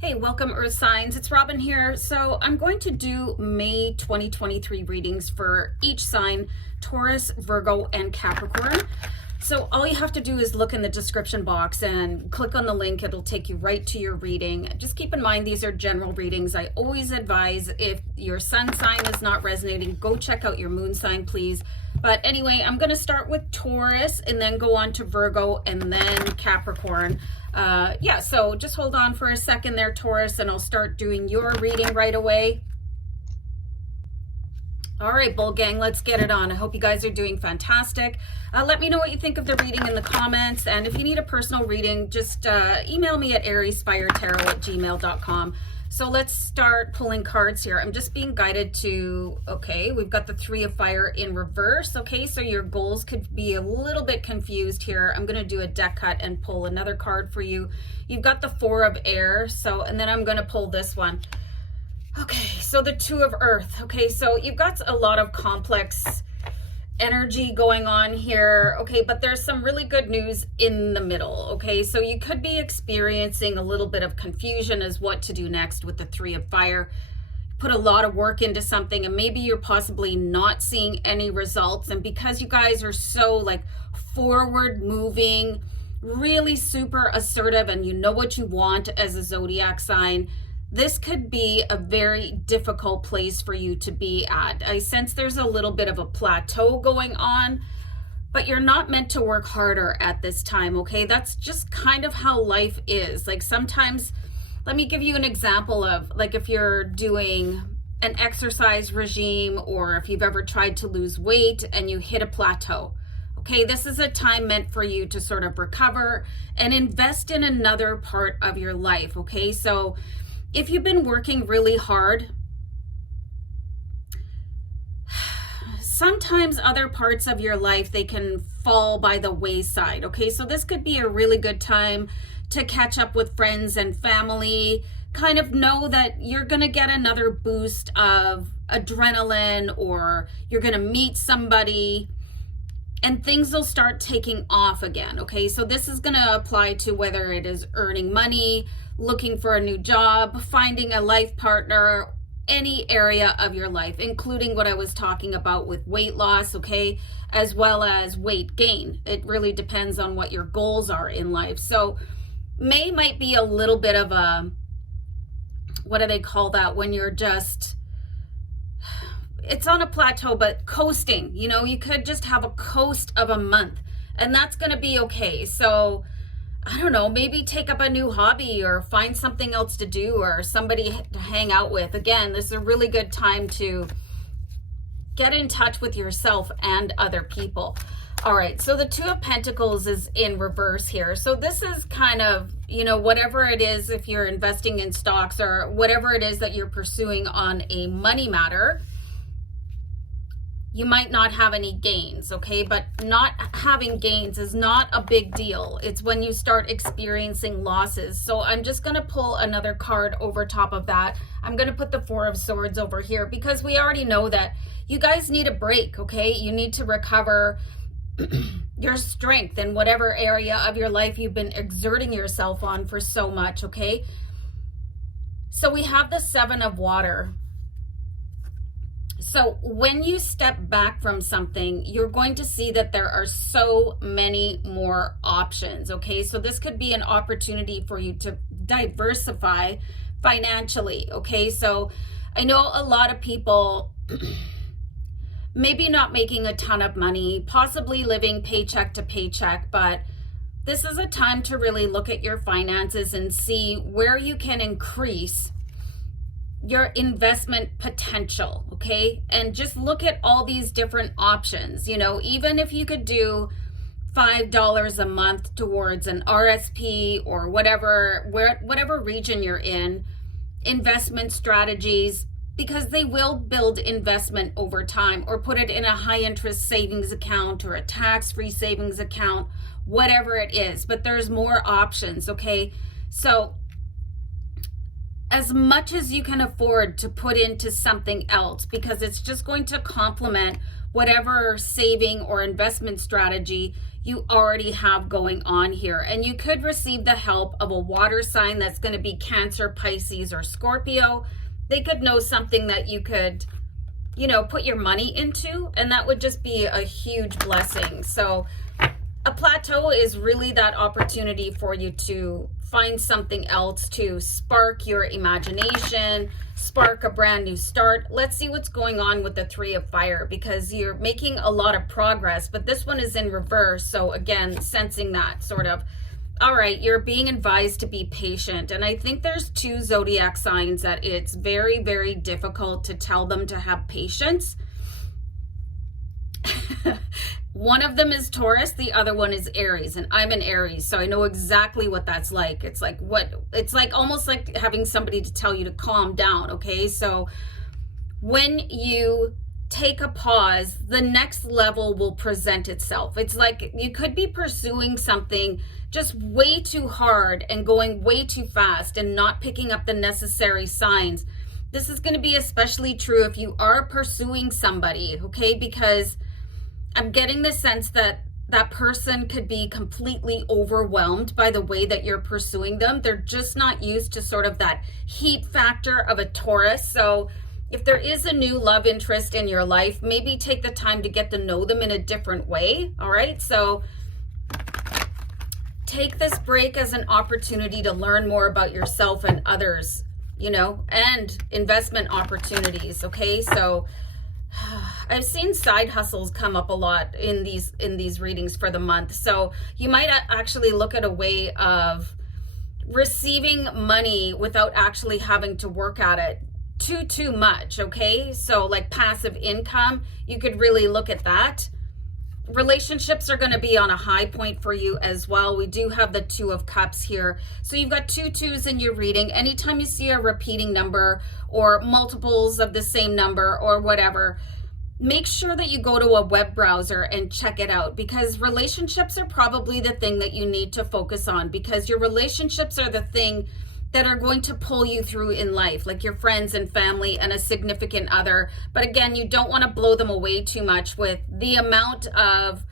Hey, welcome Earth Signs. It's Robin here. So I'm going to do May 2023 readings for each sign, Taurus, Virgo, and Capricorn. So all you have to do is look in the description box and click on the link. It'll take you right to your reading. Just keep in mind, these are general readings. I always advise if your sun sign is not resonating, go check out your moon sign, please. But anyway, I'm going to start with Taurus and then go on to Virgo and then Capricorn. So just hold on for a second there, Taurus, and I'll start doing your reading right away. All right, Bull Gang, let's get it on. I hope you guys are doing fantastic. Let me know what you think of the reading in the comments. And if you need a personal reading, just email me at ariespiretarot@gmail.com. So let's start pulling cards here. I'm just being guided to, okay, we've got the Three of Fire in reverse. Okay, so your goals could be a little bit confused here. I'm going to do a deck cut and pull another card for you. You've got the Four of Air. So, and then I'm going to pull this one. Okay, so the Two of Earth. Okay, so you've got a lot of complex energy going on here. Okay, but there's some really good news in the middle. Okay, so you could be experiencing a little bit of confusion as what to do next with the Three of Fire. Put a lot of work into something and maybe you're possibly not seeing any results. And because you guys are so like forward moving, really super assertive, and you know what you want as a zodiac sign, this could be a very difficult place for you to be at. I sense there's a little bit of a plateau going on, but you're not meant to work harder at this time, okay? That's just kind of how life is. Like sometimes, let me give you an example of like if you're doing an exercise regime or if you've ever tried to lose weight and you hit a plateau. Okay, this is a time meant for you to sort of recover and invest in another part of your life, okay? So if you've been working really hard, sometimes other parts of your life, they can fall by the wayside, okay? So this could be a really good time to catch up with friends and family, kind of know that you're gonna get another boost of adrenaline or you're gonna meet somebody and things will start taking off again, okay? So this is gonna apply to whether it is earning money, looking for a new job, finding a life partner, any area of your life, including what I was talking about with weight loss, okay, as well as weight gain. It really depends on what your goals are in life. So May might be a little bit of a, what do they call that, when you're just, it's on a plateau, but coasting, you know, you could just have a coast of a month and that's going to be okay. So I don't know, maybe take up a new hobby or find something else to do or somebody to hang out with. Again, this is a really good time to get in touch with yourself and other people. All right, so the Two of Pentacles is in reverse here. So this is kind of, you know, whatever it is, if you're investing in stocks or whatever it is that you're pursuing on a money matter, you might not have any gains, okay? But not having gains is not a big deal. It's when you start experiencing losses. So I'm just going to pull another card over top of that. I'm going to put the Four of Swords over here because we already know that you guys need a break, okay? You need to recover your strength in whatever area of your life you've been exerting yourself on for so much, okay? So we have the Seven of Water. So when you step back from something, you're going to see that there are so many more options, okay? So this could be an opportunity for you to diversify financially, okay? So I know a lot of people maybe not making a ton of money, possibly living paycheck to paycheck, but this is a time to really look at your finances and see where you can increase your investment potential, okay? And just look at all these different options. You know, even if you could do $5 a month towards an RSP or whatever region you're in, investment strategies, because they will build investment over time, or put it in a high interest savings account or a tax-free savings account, whatever it is. But there's more options, okay? So as much as you can afford to put into something else, because it's just going to complement whatever saving or investment strategy you already have going on here. And you could receive the help of a water sign that's going to be Cancer, Pisces, or Scorpio. They could know something that you could, you know, put your money into, and that would just be a huge blessing. So a plateau is really that opportunity for you to find something else to spark your imagination, spark a brand new start. Let's see what's going on with the Three of Fire, because you're making a lot of progress, but this one is in reverse. So again, sensing that sort of, all right, you're being advised to be patient. And I think there's two zodiac signs that it's very, very difficult to tell them to have patience. One of them is Taurus, the other one is Aries, and I'm an Aries, so I know exactly what that's like. It's like almost like having somebody to tell you to calm down, okay? So when you take a pause, the next level will present itself. It's like you could be pursuing something just way too hard and going way too fast and not picking up the necessary signs. This is going to be especially true if you are pursuing somebody, okay? Because I'm getting the sense that that person could be completely overwhelmed by the way that you're pursuing them. They're just not used to sort of that heat factor of a Taurus. So if there is a new love interest in your life, maybe take the time to get to know them in a different way. All right. So take this break as an opportunity to learn more about yourself and others, you know, and investment opportunities. Okay. So I've seen side hustles come up a lot in these readings for the month. So you might actually look at a way of receiving money without actually having to work at it too much, okay? So like passive income, you could really look at that. Relationships are going to be on a high point for you as well. We do have the Two of Cups here. So you've got two twos in your reading. Anytime you see a repeating number or multiples of the same number or whatever, make sure that you go to a web browser and check it out, because relationships are probably the thing that you need to focus on, because your relationships are the thing that are going to pull you through in life, like your friends and family and a significant other. But again, you don't want to blow them away too much with the amount of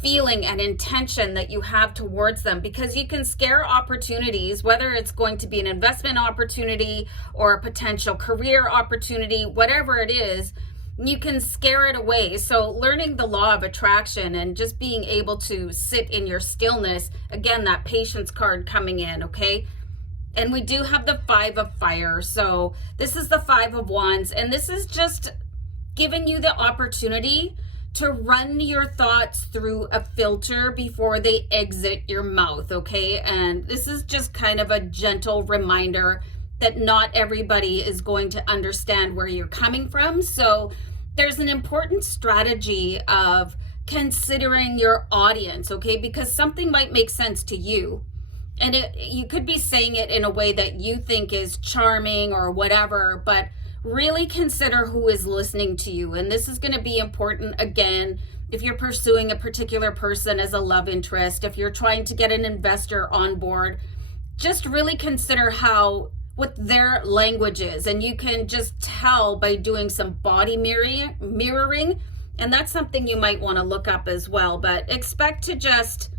feeling and intention that you have towards them, because you can scare opportunities, whether it's going to be an investment opportunity or a potential career opportunity, whatever it is, you can scare it away. So learning the law of attraction and just being able to sit in your stillness, again, that patience card coming in, okay? And we do have the Five of Fire. So this is the Five of Wands. And this is just giving you the opportunity to run your thoughts through a filter before they exit your mouth, okay? And this is just kind of a gentle reminder that not everybody is going to understand where you're coming from. So there's an important strategy of considering your audience, okay? Because something might make sense to you, and you could be saying it in a way that you think is charming or whatever, but really consider who is listening to you. And this is going to be important, again, if you're pursuing a particular person as a love interest, if you're trying to get an investor on board, just really consider what their language is. And you can just tell by doing some body mirroring. And that's something you might want to look up as well. But expect to just,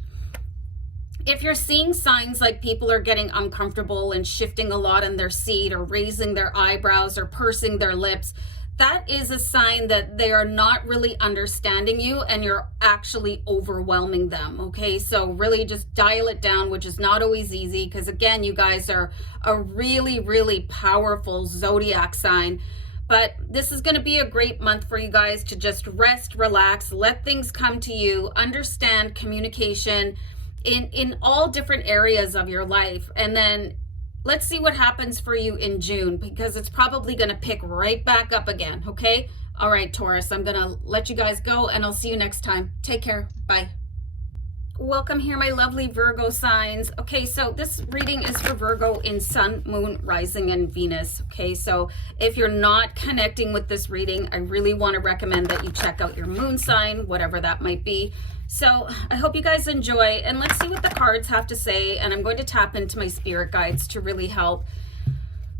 if you're seeing signs like people are getting uncomfortable and shifting a lot in their seat or raising their eyebrows or pursing their lips, that is a sign that they are not really understanding you and you're actually overwhelming them, okay? So really just dial it down, which is not always easy, because again, you guys are a really, really powerful zodiac sign. But this is going to be a great month for you guys to just rest, relax, let things come to you, understand communication in all different areas of your life. And then let's see what happens for you in June, because it's probably going to pick right back up again, okay? All right, Taurus, I'm going to let you guys go, and I'll see you next time. Take care. Bye. Welcome here, my lovely Virgo signs. Okay, so this reading is for Virgo in Sun, Moon, Rising, and Venus. Okay, so if you're not connecting with this reading, I really want to recommend that you check out your moon sign, whatever that might be. So I hope you guys enjoy, and let's see what the cards have to say. And I'm going to tap into my spirit guides to really help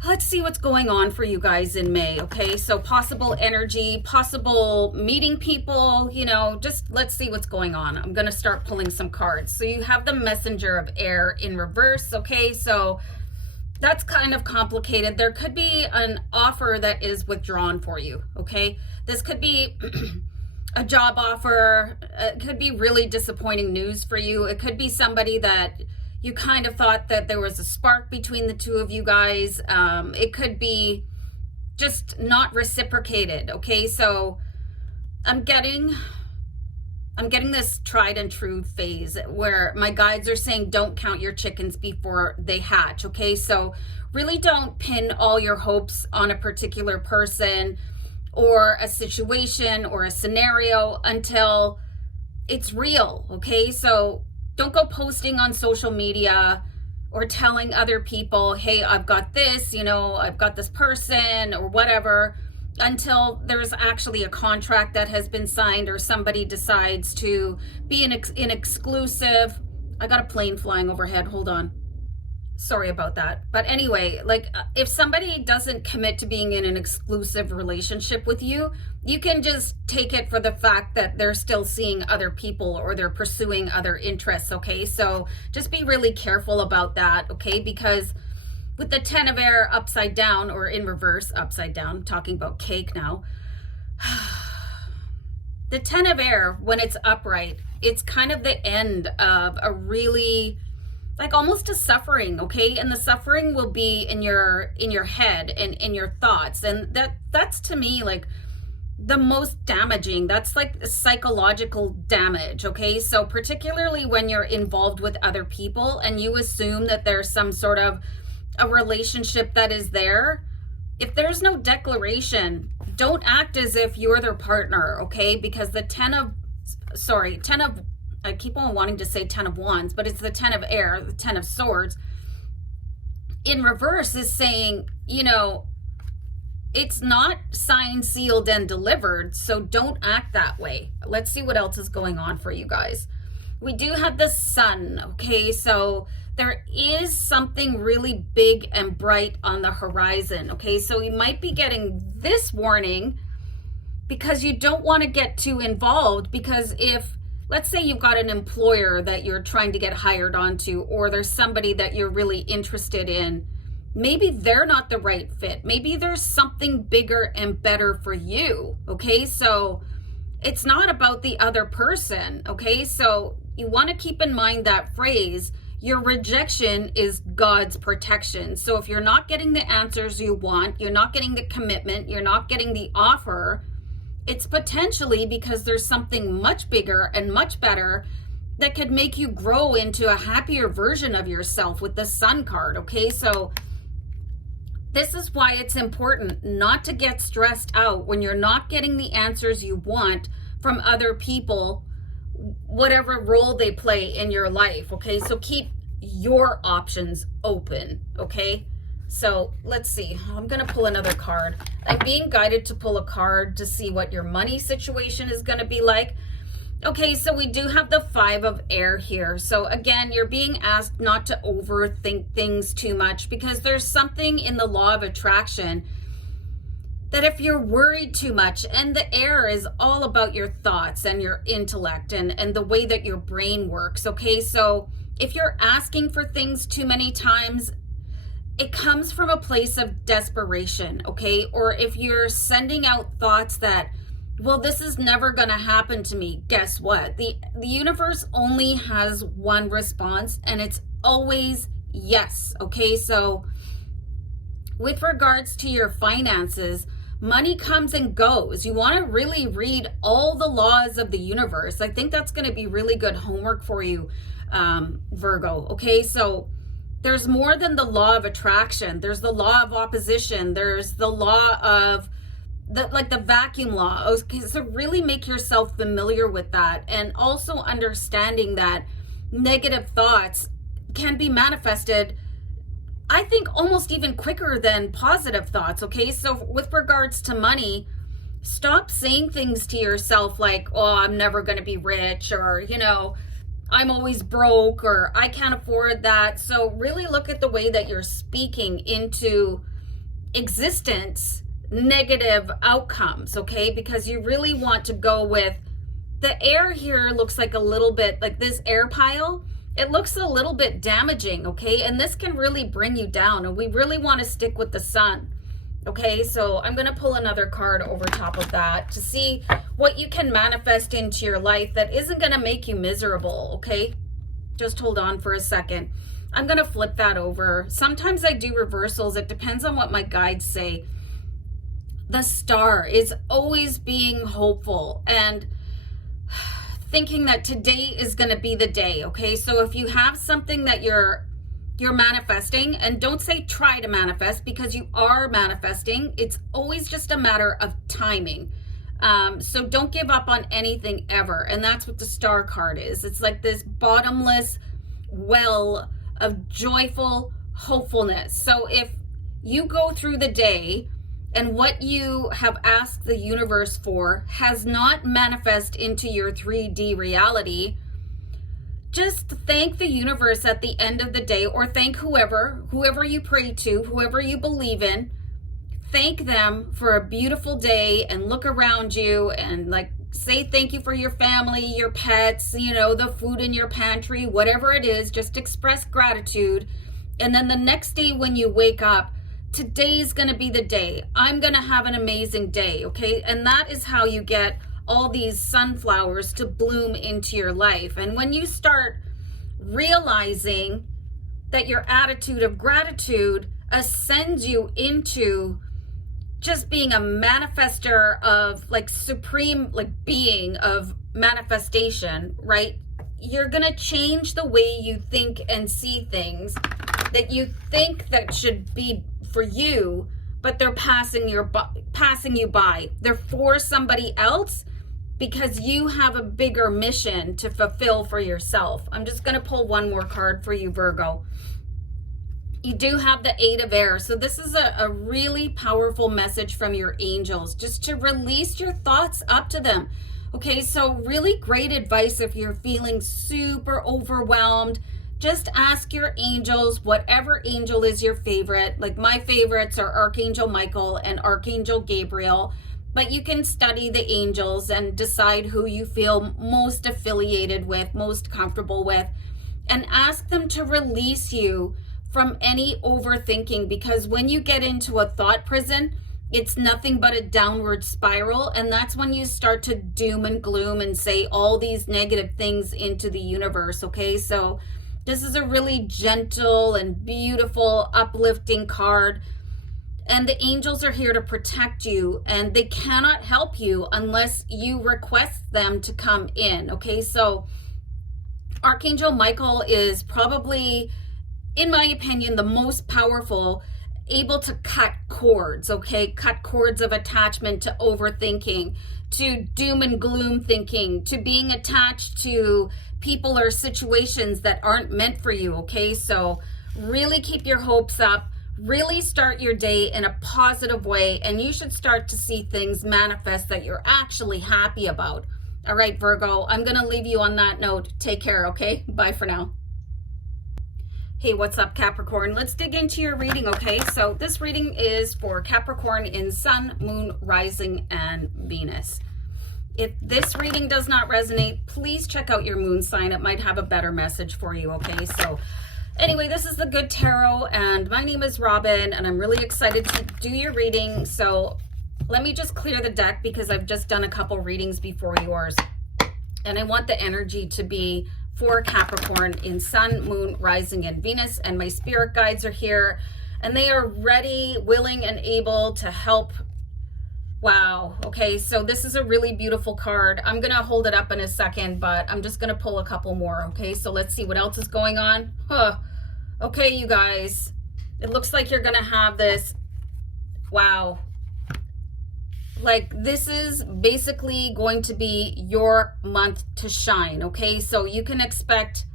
let's see what's going on for you guys in May, okay? So possible energy, possible meeting people, you know, just let's see what's going on. I'm going to start pulling some cards. So you have the Messenger of Air in reverse, okay? So that's kind of complicated. There could be an offer that is withdrawn for you, okay? This could be a job offer. It could be really disappointing news for you. It could be somebody that you kind of thought that there was a spark between the two of you guys. It could be just not reciprocated, okay? So I'm getting this tried and true phase where my guides are saying don't count your chickens before they hatch, okay? So really don't pin all your hopes on a particular person or a situation or a scenario until it's real, okay? So don't go posting on social media or telling other people, hey, I've got this, you know, I've got this person or whatever, until there's actually a contract that has been signed or somebody decides to be an exclusive. I got a plane flying overhead. Hold on. Sorry about that. But anyway, like if somebody doesn't commit to being in an exclusive relationship with you, you can just take it for the fact that they're still seeing other people or they're pursuing other interests, okay? So just be really careful about that, okay? Because with the 10 of Air upside down or in reverse upside down, I'm talking about cake now. The 10 of Air, when it's upright, it's kind of the end of a really, like almost a suffering, okay? And the suffering will be in your head and in your thoughts. And that's to me like the most damaging. That's like psychological damage, okay? So particularly when you're involved with other people and you assume that there's some sort of a relationship that is there, if there's no declaration, don't act as if you're their partner, okay? Because the 10 of, I keep on wanting to say 10 of Wands, but it's the 10 of Air, the 10 of Swords. In reverse is saying, you know, it's not signed, sealed, and delivered, so don't act that way. Let's see what else is going on for you guys. We do have the Sun, okay? So there is something really big and bright on the horizon, okay? So you might be getting this warning because you don't want to get too involved, because if, let's say you've got an employer that you're trying to get hired onto, or there's somebody that you're really interested in, maybe they're not the right fit. Maybe there's something bigger and better for you, okay? So it's not about the other person, okay? So you want to keep in mind that phrase, your rejection is God's protection. So if you're not getting the answers you want, you're not getting the commitment, you're not getting the offer, it's potentially because there's something much bigger and much better that could make you grow into a happier version of yourself with the Sun card, okay? So this is why it's important not to get stressed out when you're not getting the answers you want from other people, whatever role they play in your life, okay? So keep your options open, okay? So let's see. I'm going to pull another card. I'm being guided to pull a card to see what your money situation is going to be like. Okay, so we do have the 5 of Air here. So again, you're being asked not to overthink things too much, because there's something in the law of attraction that if you're worried too much, and the Air is all about your thoughts and your intellect and the way that your brain works, okay? So if you're asking for things too many times, it comes from a place of desperation, okay? Or if you're sending out thoughts that, well, this is never going to happen to me, guess what? The universe only has one response, and it's always yes, okay? So with regards to your finances, money comes and goes. You want to really read all the laws of the universe. I think that's going to be really good homework for you, Virgo, okay? So there's more than the law of attraction. There's the law of opposition. There's the law of the vacuum law. Okay, so really make yourself familiar with that, and also understanding that negative thoughts can be manifested, I think, almost even quicker than positive thoughts, okay? So with regards to money, stop saying things to yourself like, oh, I'm never going to be rich, or, you know, I'm always broke, or I can't afford that. So really look at the way that you're speaking into existence negative outcomes, okay? Because you really want to go with the air here. Looks like a little bit like this air pile. It looks a little bit damaging, okay? And this can really bring you down, and we really want to stick with the sun, okay? So I'm going to pull another card over top of that to see what you can manifest into your life that isn't going to make you miserable, okay? Just hold on for a second. I'm going to flip that over. Sometimes I do reversals. It depends on what my guides say. The star is always being hopeful and thinking that today is going to be the day, okay? So if you have something that you're manifesting, and don't say try to manifest, because you are manifesting. It's always just a matter of timing. So don't give up on anything ever. And that's what the star card is. It's like this bottomless well of joyful hopefulness. So if you go through the day and what you have asked the universe for has not manifest into your 3D reality, just thank the universe at the end of the day, or thank whoever you pray to, whoever you believe in. Thank them for a beautiful day and look around you and like say thank you for your family, your pets, you know, the food in your pantry, whatever it is. Just express gratitude. And then the next day when you wake up, today's going to be the day. I'm going to have an amazing day, okay? And that is how you get all these sunflowers to bloom into your life. And when you start realizing that your attitude of gratitude ascends you into just being a manifester of like supreme like being of manifestation, right? You're going to change the way you think and see things that you think that should be for you, but they're passing you by. They're for somebody else because you have a bigger mission to fulfill for yourself. I'm just going to pull one more card for you, Virgo. You do have the 8 of air. So this is a really powerful message from your angels, just to release your thoughts up to them. Okay, so really great advice if you're feeling super overwhelmed. Just ask your angels, whatever angel is your favorite. Like my favorites are Archangel Michael and Archangel Gabriel. But you can study the angels and decide who you feel most affiliated with, most comfortable with, and ask them to release you from any overthinking, because when you get into a thought prison, it's nothing but a downward spiral, and that's when you start to doom and gloom and say all these negative things into the universe, okay? So this is a really gentle and beautiful, uplifting card. And the angels are here to protect you, and they cannot help you unless you request them to come in, okay? So Archangel Michael is probably, in my opinion, the most powerful, able to cut cords, okay? Cut cords of attachment to overthinking, to doom and gloom thinking, to being attached to people or situations that aren't meant for you, okay? So really keep your hopes up. Really start your day in a positive way, and you should start to see things manifest that you're actually happy about. All right, Virgo, I'm going to leave you on that note. Take care, okay? Bye for now. Hey, what's up, Capricorn? Let's dig into your reading, okay? So this reading is for Capricorn in Sun, Moon, Rising, and Venus. If this reading does not resonate, please check out your moon sign. It might have a better message for you, okay? So anyway, this is the Good Tarot, and my name is Robin, and I'm really excited to do your reading. So let me just clear the deck, because I've just done a couple readings before yours, and I want the energy to be for Capricorn in Sun, Moon, Rising, and Venus, and my spirit guides are here, and they are ready, willing, and able to help. Wow. Okay, so this is a really beautiful card. I'm going to hold it up in a second, but I'm just going to pull a couple more, okay? So let's see what else is going on. Okay, you guys. It looks like you're going to have this. Wow. Like, this is basically going to be your month to shine, okay? So you can expect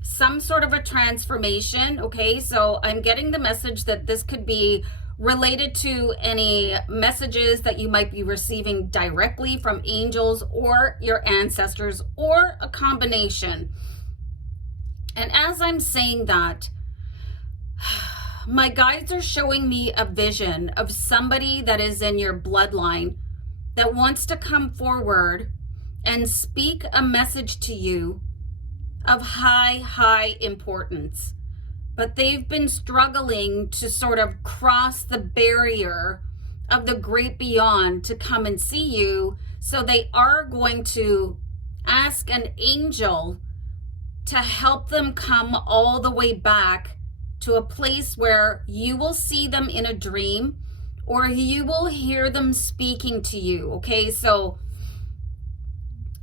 some sort of a transformation, okay? So I'm getting the message that this could be related to any messages that you might be receiving directly from angels or your ancestors, or a combination. And as I'm saying that, My guides are showing me a vision of somebody that is in your bloodline that wants to come forward and speak a message to you of high importance. But they've been struggling to sort of cross the barrier of the great beyond to come and see you. So they are going to ask an angel to help them come all the way back to a place where you will see them in a dream or you will hear them speaking to you. Okay, so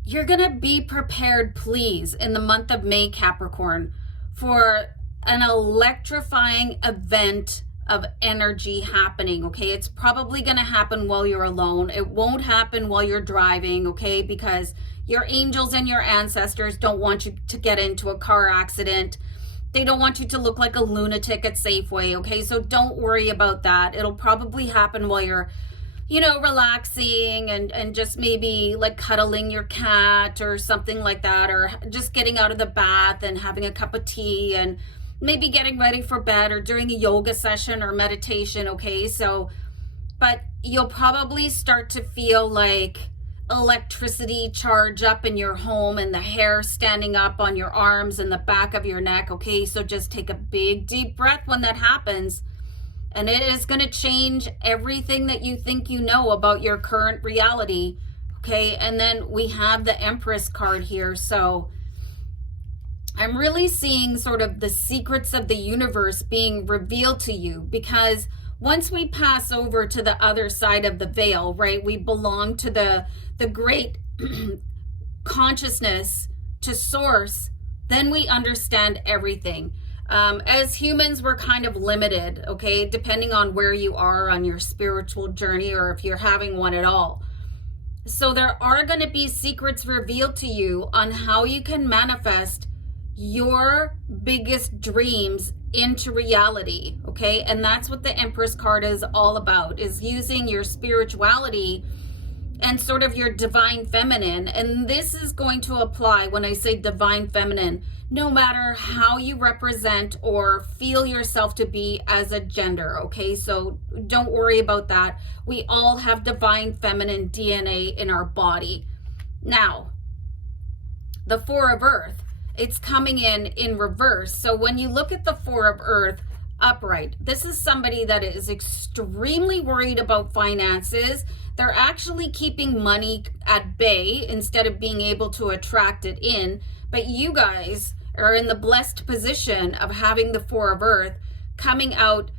you're gonna be prepared, please, in the month of May, Capricorn, for an electrifying event of energy happening. Okay, it's probably gonna happen while you're alone. It won't happen while you're driving, okay, because your angels and your ancestors don't want you to get into a car accident. They don't want you to look like a lunatic at Safeway, okay? So don't worry about that. It'll probably happen while you're, relaxing and just maybe like cuddling your cat or something like that, or just getting out of the bath and having a cup of tea and maybe getting ready for bed or during a yoga session or meditation, okay? So, but you'll probably start to feel like electricity charge up in your home and the hair standing up on your arms and the back of your neck, okay? So just take a big deep breath when that happens, and it is going to change everything that you think you know about your current reality, okay? And then we have the Empress card here. So I'm really seeing sort of the secrets of the universe being revealed to you, because once we pass over to the other side of the veil, right, we belong to the great consciousness, to source, then we understand everything. As humans, we're kind of limited, okay, depending on where you are on your spiritual journey or if you're having one at all. So there are going to be secrets revealed to you on how you can manifest your biggest dreams into reality, okay? And that's what the Empress card is all about, is using your spirituality and sort of your divine feminine. And this is going to apply when I say divine feminine, no matter how you represent or feel yourself to be as a gender, okay? So don't worry about that. We all have divine feminine DNA in our body. Now, the Four of Earth, it's coming in reverse. So when you look at the Four of Earth upright, this is somebody that is extremely worried about finances. They're actually keeping money at bay instead of being able to attract it in. But you guys are in the blessed position of having the Four of Earth coming out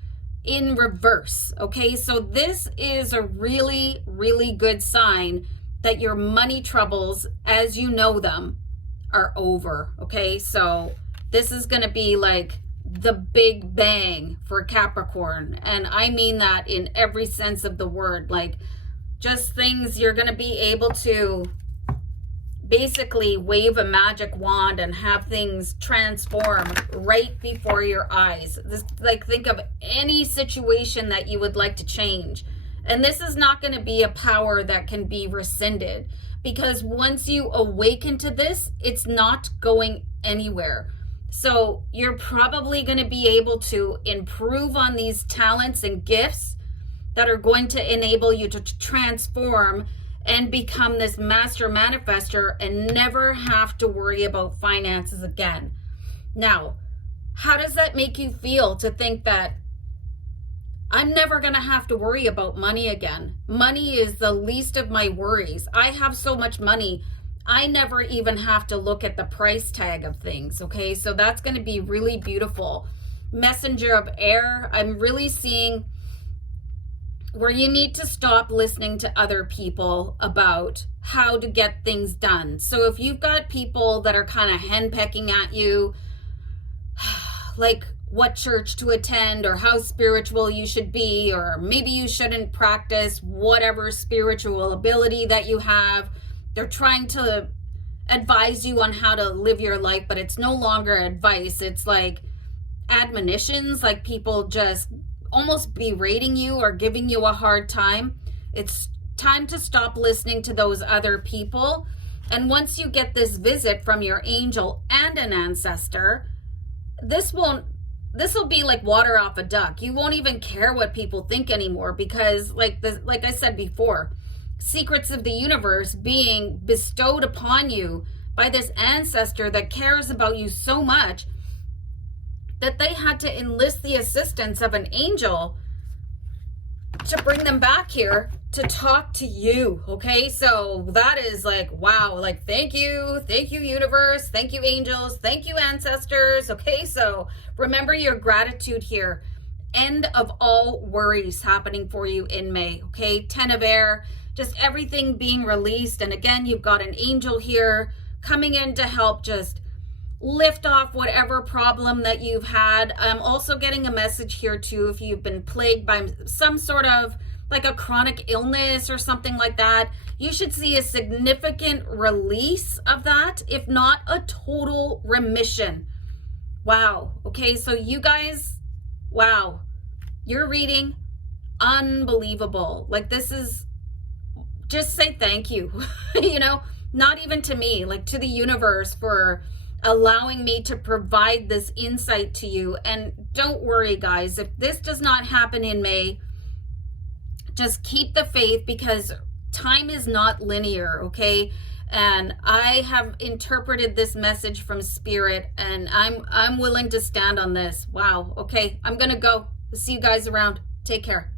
in reverse, okay? So this is a really, really good sign that your money troubles, as you know them, are over, okay? So this is going to be like the big bang for Capricorn, and I mean that in every sense of the word. Like, just things you're going to be able to basically wave a magic wand and have things transform right before your eyes. This, like, think of any situation that you would like to change, and this is not going to be a power that can be rescinded, because once you awaken to this, it's not going anywhere. So you're probably going to be able to improve on these talents and gifts that are going to enable you to transform and become this master manifester and never have to worry about finances again. Now, how does that make you feel to think that I'm never going to have to worry about money again? Money is the least of my worries. I have so much money, I never even have to look at the price tag of things, okay? So that's going to be really beautiful. Messenger of air, I'm really seeing where you need to stop listening to other people about how to get things done. So if you've got people that are kind of henpecking at you, like what church to attend or how spiritual you should be, or maybe you shouldn't practice whatever spiritual ability that you have, they're trying to advise you on how to live your life, but it's no longer advice. It's like admonitions, like people just almost berating you or giving you a hard time. It's time to stop listening to those other people. And once you get this visit from your angel and an ancestor, this won't this will be like water off a duck. You won't even care what people think anymore, because like I said before, secrets of the universe being bestowed upon you by this ancestor that cares about you so much that they had to enlist the assistance of an angel to bring them back here to talk to you. Okay, so that is like, wow, like thank you universe, thank you angels, thank you ancestors. Okay, so remember your gratitude here. End of all worries happening for you in May. Okay, 10 of air, just everything being released. And again, you've got an angel here coming in to help just lift off whatever problem that you've had. I'm also getting a message here too, if you've been plagued by some sort of like a chronic illness or something like that, you should see a significant release of that, if not a total remission. Wow. Okay, so you guys, wow, your reading, unbelievable. Like this is, just say thank you, you know, not even to me, like to the universe for allowing me to provide this insight to you. And don't worry guys, if this does not happen in May, just keep the faith, because time is not linear. Okay, and I have interpreted this message from spirit, and I'm willing to stand on this. Wow. Okay, I'm gonna go. See you guys around. Take care.